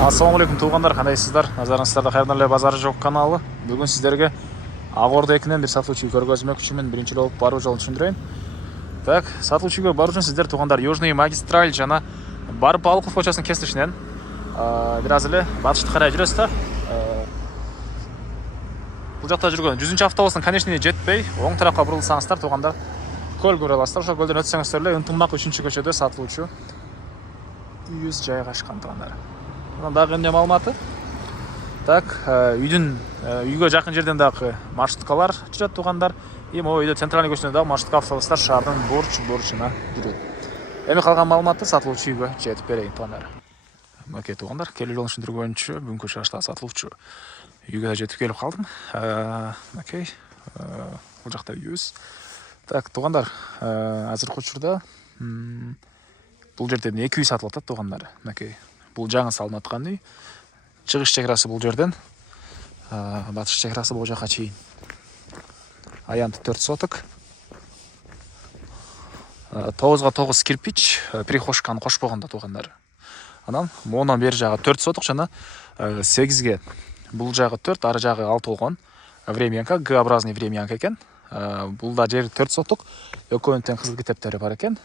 Ассалаумағалейкум туғандар, қандайсыздар? Назарыңыздарда Қайырдан базары жоқ каналы. Бүгін сіздерге Ақорда екінен бір сатылушы үйге көргізмек үшін мен бірінші болып бару жолын түсіндірейін. Так, сатылушы үйге бару үшін сіздер туғандар Южный магистраль жана барып Балықов көшесінің кесішінен біраз эле батышты қарай жүресіз. Бұл жақта жүрген 100-ші автобустың конечныйына жетпей, оң тарапқа бұрылсаңыздар туғандар көл көре аласыздар. Ошол көлдөн өтсеңиздер эле ынтымақ 3-ші көчөдө сатылуучу үй жайгашкан туғандар. Дағы эмне маалыматы? Так, үйгө жакын жерден дагы маршруткалар жүрөт тугандар. Могу үйдө центральный көчөдөн дагы маршрутка автобустар шаардын бурчуна жүрөт. Эми калган маалыматты сатылуучу үйгө жетип берейин тугандар. Мынакей тугандар, келүү жолун түшүндүргөнчө бүгүнкү чыгышта сатылуучу үйгө жетип келип калдым. Мынакей, бул жакта үйүбүз. Так, тугандар, азыркы учурда бул жерден 2 үй сатылып атат тугандар. Мынакей бұл жаңы салынып аткан үй. Чыгыш чекарасы бұл жерден, батыш чекарасы бұл жаққа чейин. Аянты 4 соток. 9-га 9 кирпич, прихожканы кошпогондо тугандар. Анан монан бери жагы 4 соток жана 8ге бул жагы 4, ары жагы 6 болгон. Времянка, Г-образный времянка экен. Бул да жери 4 соток. Экөөнүн тең кызыл китептери бар экен.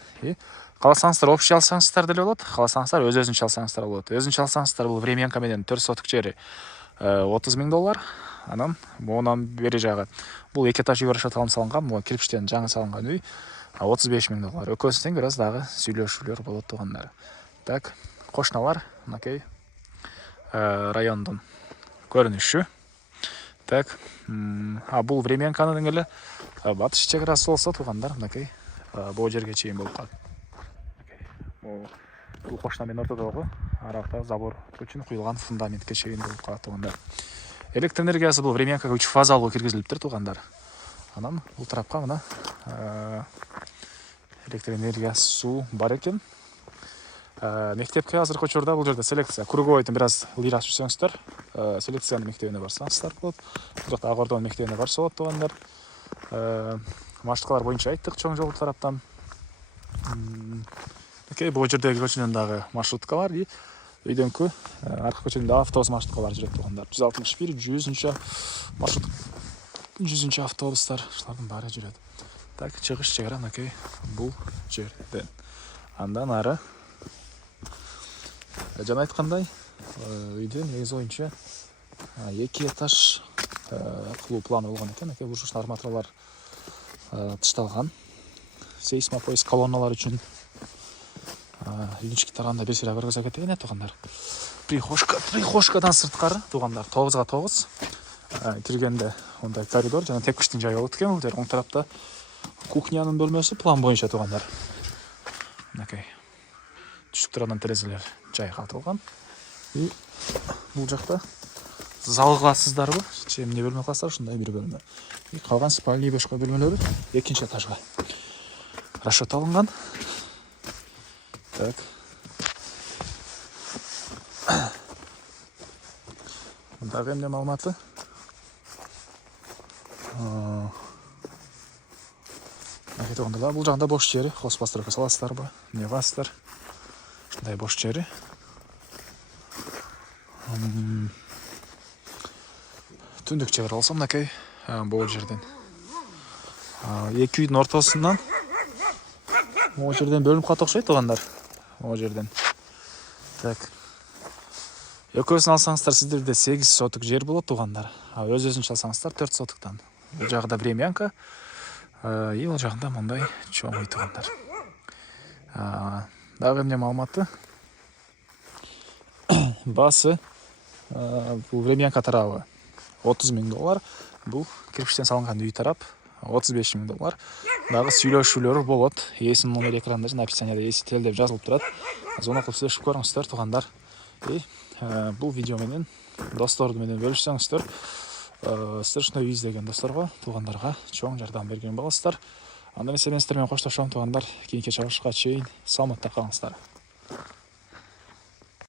Каласаңыздар общий алсаңыздар деле болот, каласаңыздар өзүнчө алсаңыздар болот. Өзүнчө алсаңыздар бул времянка менен 4 соток жери $30,000. Анан монан бери жагы бул 2 этаж үй бараша салынган, бул кирпичтен жаңы салынган үй $35,000. Экөөсү тең бираз дагы сүйлөшүүлөр болот тугандар. Так, кошуналар, мынакей райондун көрүнүшү. Так, бул времянканын эле батыш чекарасы болсо тугандар, мынакей бул жерге чейин болуп калат. Бул кошуна менен ортодогу аракта забор үчүн куюлган фундаментке чейин болуп калат тугандар. Электр энергиясы бул времянкага 3 фазалуу киргизилиптир тугандар. Анан бул тарапка мына электр энергиясы суу бар экен. Мектепке азыркы учурда бул жерде селекция круговойдун бираз ылдыйраак жүрсөңүздөр, селекциянын мектебине барсаңыздар болот. Бул жакта Акордонун мектебине барса болот тугандар. Маршруткалар боюнча айттык чоң жол тараптан. Окей, бул жердеги көчөнөн дагы маршруткалар, үйдөнкү аркы көчөнөн дагы автобус маршруткалар жүрөт тугандар. 161, 100-чы маршрут, 100-чы автобустар, ушулардын баары жүрөт. Так, чыгыш чегара мынакей бул жерден. Андан ары жана айткандай, үйдө негизи боюнча 2 этаж кылуу планы болгон экен. Ушул арматуралар тышталган. Сейсмопоиск колонналар үчүн үйдүн ички тарабында бир сыйра көргөзө кеткен тугандар. Прихожкадан сырткары тугандар 9-га 9. Киргенде ондай коридор жана тепкичтин жайы болот экен. Бул жер оң тарапта кухнянын бөлмөсү план боюнча тугандар. Мынакей түшүп турган терезелер жайгатылган. Бул жакта зал кыласыздарбы? Же эмне бөлмө кыласыздар? Ушундай бир бөлмө. Калган спальный башка бөлмөлөрү 2-нчи этажга расчет алынган. Так. Дагы эмне маалыматы? Айтганда бул жагында бош жери, хозпостройка саласыздарбы? Эмне кыласыздар? Ушундай бош жери. Түндүк чегара болсо мынакей бул жерден. 2 үйдүн ортосунан могу жерден бөлүнүп калат окшойт тугандар. Могу жерден. Так. Экөөсүн алсаңыздар сиздерде 8 соток жер болот тугандар. Өзүнчө алсаңыздар 4 сотоктан. Бул жагында времянка. Бул жагында мындай чоң үй тугандар. Дагы эмне маалыматы? Басы бул времянка тарабы $30,000. Бул кирпичтен салынган үй тарап $35,000. Дагы сүйлөшүүлөр болот. Эсин номер экранда жана описанияда эсител деп жазылып турат. Звонок кылып сүйлөшүп көрүңүздөр тугандар. Бул видео менен досторду менен бөлүшсөңүздөр, сиздер ушундай үй издеген досторго, туугандарга чоң жардам берген болосуздар. Анда мен сиздер менен коштошом тугандар. Кийинки чыгышка чейин саламатта калыңыздар.